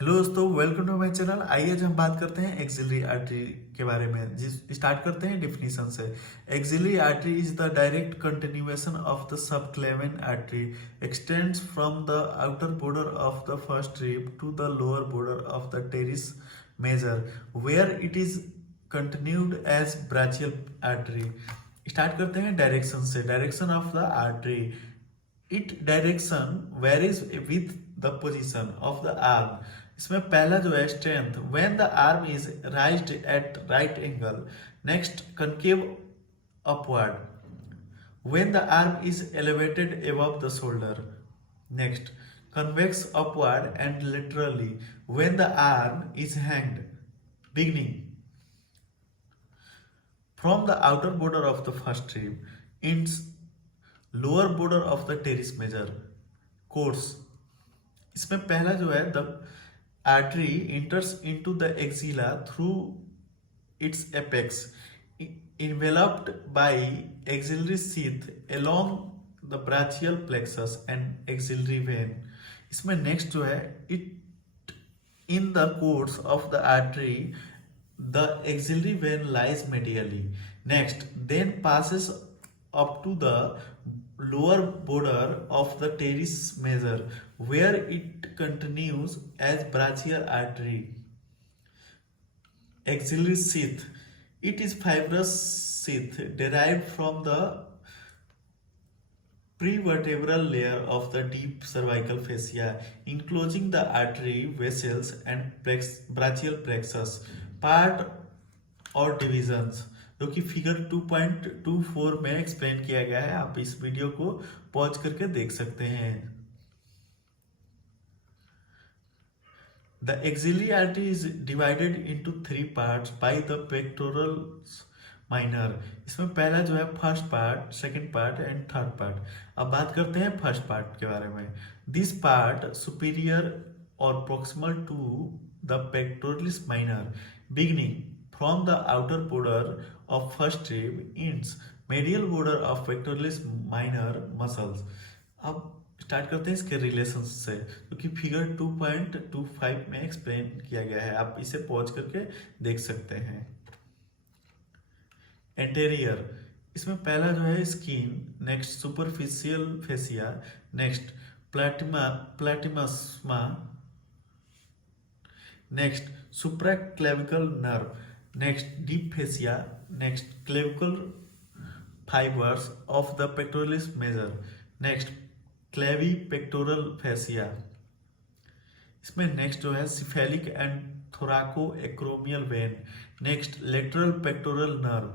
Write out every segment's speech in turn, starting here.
Hello दोस्तों, welcome to my channel. आइए आज हम बात करते हैं एक्सिलरी आर्टरी के बारे में। जिस स्टार्ट करते हैं डेफिनेशन से। Axillary artery is the direct continuation of the subclavian artery, extends from the outer border of the first rib to the lower border of the teres major, where it is continued as brachial artery. Start करते हैं direction से। Direction of the artery, it direction varies with the position of the arm. इसमें पहला जो है strength, when the arm is raised at right angle. Next concave upward, when the arm is elevated above the shoulder. Next, convex upward and laterally when the arm is hanged. Beginning from the outer border of the first rib, ends lower border of the teres major. Course, इसमें पहला जो है the artery enters into the axilla through its apex, enveloped by axillary sheath along the brachial plexus and axillary vein. इसमें next जो है it in the course of the artery, the axillary vein lies medially. Next, then passes up to the lower border of the teres major, where it continues as brachial artery. Axillary sheath, it is fibrous sheath derived from the prevertebral layer of the deep cervical fascia, enclosing the artery vessels and brachial plexus. Part और divisions जो कि figure 2.24 में explain किया गया है। आप इस video को पॉज करके देख सकते हैं। The axillary artery is divided into 3 parts by the pectoralis minor. इसमें पहला जो है first part, second part and third part. अब बात करते हैं फर्स्ट पार्ट के बारे में। दिस पार्ट सुपीरियर और proximal to the pectoralis minor, beginning from the outer border of first rib, ends medial border of pectoralis minor muscles. अब start करते हैं इसके रिलेशन से, क्योंकि फिगर 2.25 में एक्सप्लेन किया गया है। आप इसे पॉज करके देख सकते हैं। एंटेरियर, इसमें पहला जो है skin, next superficial fascia, next platysma, next supraclavicular nerve, next deep fascia, next clavicle fibers of the pectoralis major, next clavipectoral fascia. इसमें नेक्स्ट जो है cephalic and thoracoacromial vein, next lateral pectoral nerve,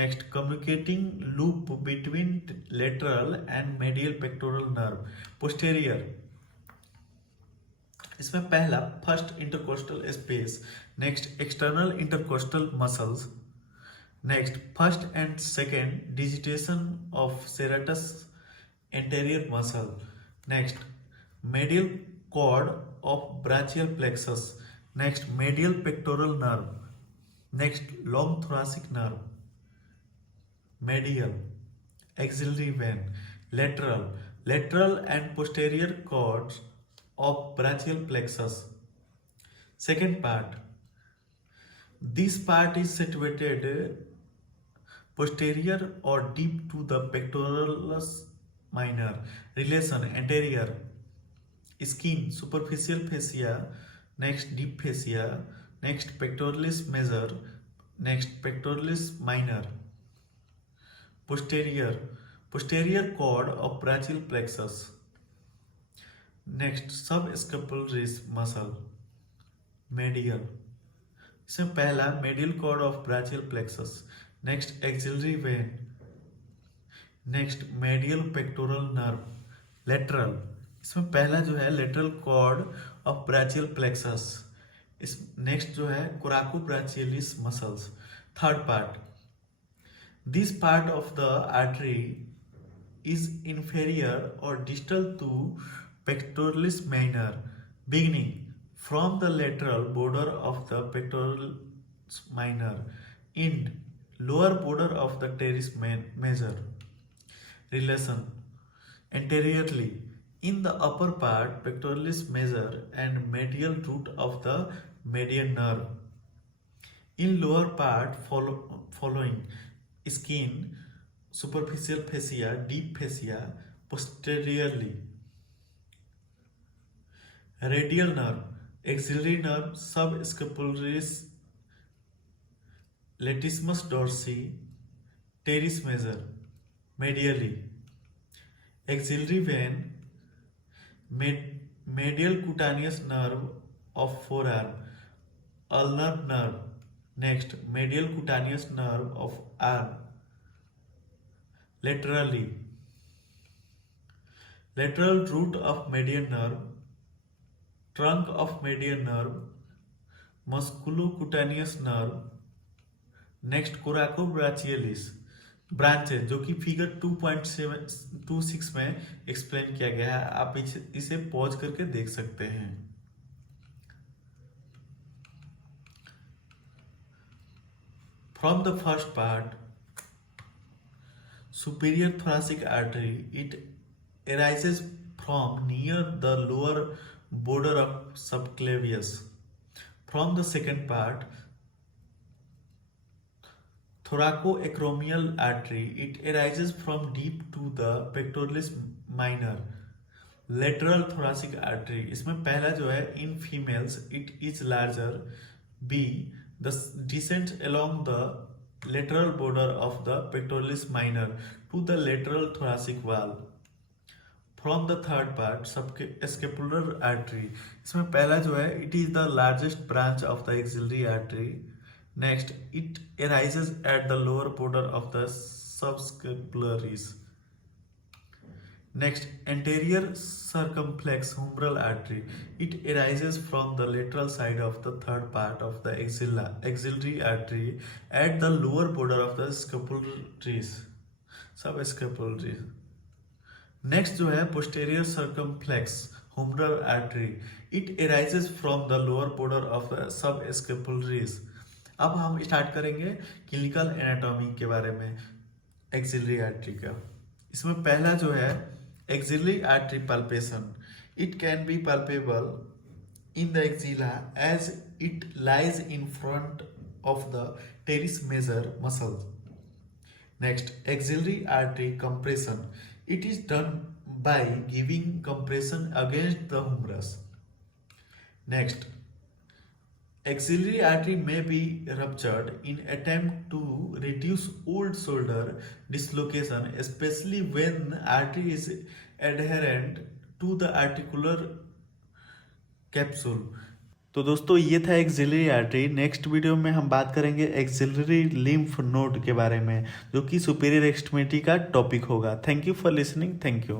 next communicating loop between lateral and medial pectoral nerve. Posterior, इसमें पहला first intercostal space, next external intercostal muscles, next first and second digitation of serratus anterior muscle, next medial cord of brachial plexus, next medial pectoral nerve, next long thoracic nerve, medial axillary vein, lateral and posterior cords of brachial plexus. Second part, this part is situated posterior or deep to the pectoralis minor. Relation, anterior, skin, superficial fascia, next deep fascia, next pectoralis major, next pectoralis minor. Posterior cord of brachial plexus, next subscapularis muscle, medial, इसमें पहला medial cord of brachial plexus, next axillary vein, next medial pectoral nerve, lateral, इसमें पहला जो है lateral cord of brachial plexus, इस next जो है coracobrachialis muscles. Third part, this part of the artery is inferior और distal to pectoralis minor, beginning from the lateral border of the pectoralis minor, end lower border of the teres major. Relation, anteriorly, In the upper part, pectoralis major and medial root of the median nerve. In lower part, following skin, superficial fascia, deep fascia, posteriorly. Radial nerve, axillary nerve, subscapularis, latissimus dorsi, teres major, medially. Axillary vein, medial cutaneous nerve of forearm, ulnar nerve. Next, medial cutaneous nerve of arm. Laterally, lateral root of median nerve, trunk of median nerve, musculocutaneous nerve. Next coracobrachialis branches जो कि figure 2.726 में explain किया गया है, आप इसे pause करके देख सकते हैं। From the first part, superior thoracic artery, it arises from near the lower border of subclavius. From the second part, thoracoacromial artery, it arises from deep to the pectoralis minor. Lateral thoracic artery, इसमें पहला जो है in females it is larger. B, the descends along the lateral border of the pectoralis minor to the lateral thoracic wall. From the third part, subscapular artery, इसमें पहला जो है it is the largest branch of the axillary artery. Next, it arises at the lower border of the subscapularis. Next, anterior circumflex humeral artery. It arises from the lateral side of the third part of the axillary artery at the lower border of the subscapularis. Next जो है posterior circumflex humeral artery. It arises from the lower border of the subscapularis. अब हम start करेंगे clinical anatomy के बारे में axillary artery का। इसमें पहला जो है axillary artery palpation, it can be palpable in the axilla as it lies in front of the teres major muscle. Next, axillary artery compression, it is done by giving compression against the humerus. Next, axillary artery may be ruptured in attempt to reduce old shoulder dislocation, especially when artery is adherent to the articular capsule. तो दोस्तों ये था axillary artery. Next video में हम बात करेंगे axillary lymph node के बारे में, जो कि सुपीरियर एक्सट्रीमिटी का टॉपिक होगा। Thank you for listening. Thank you.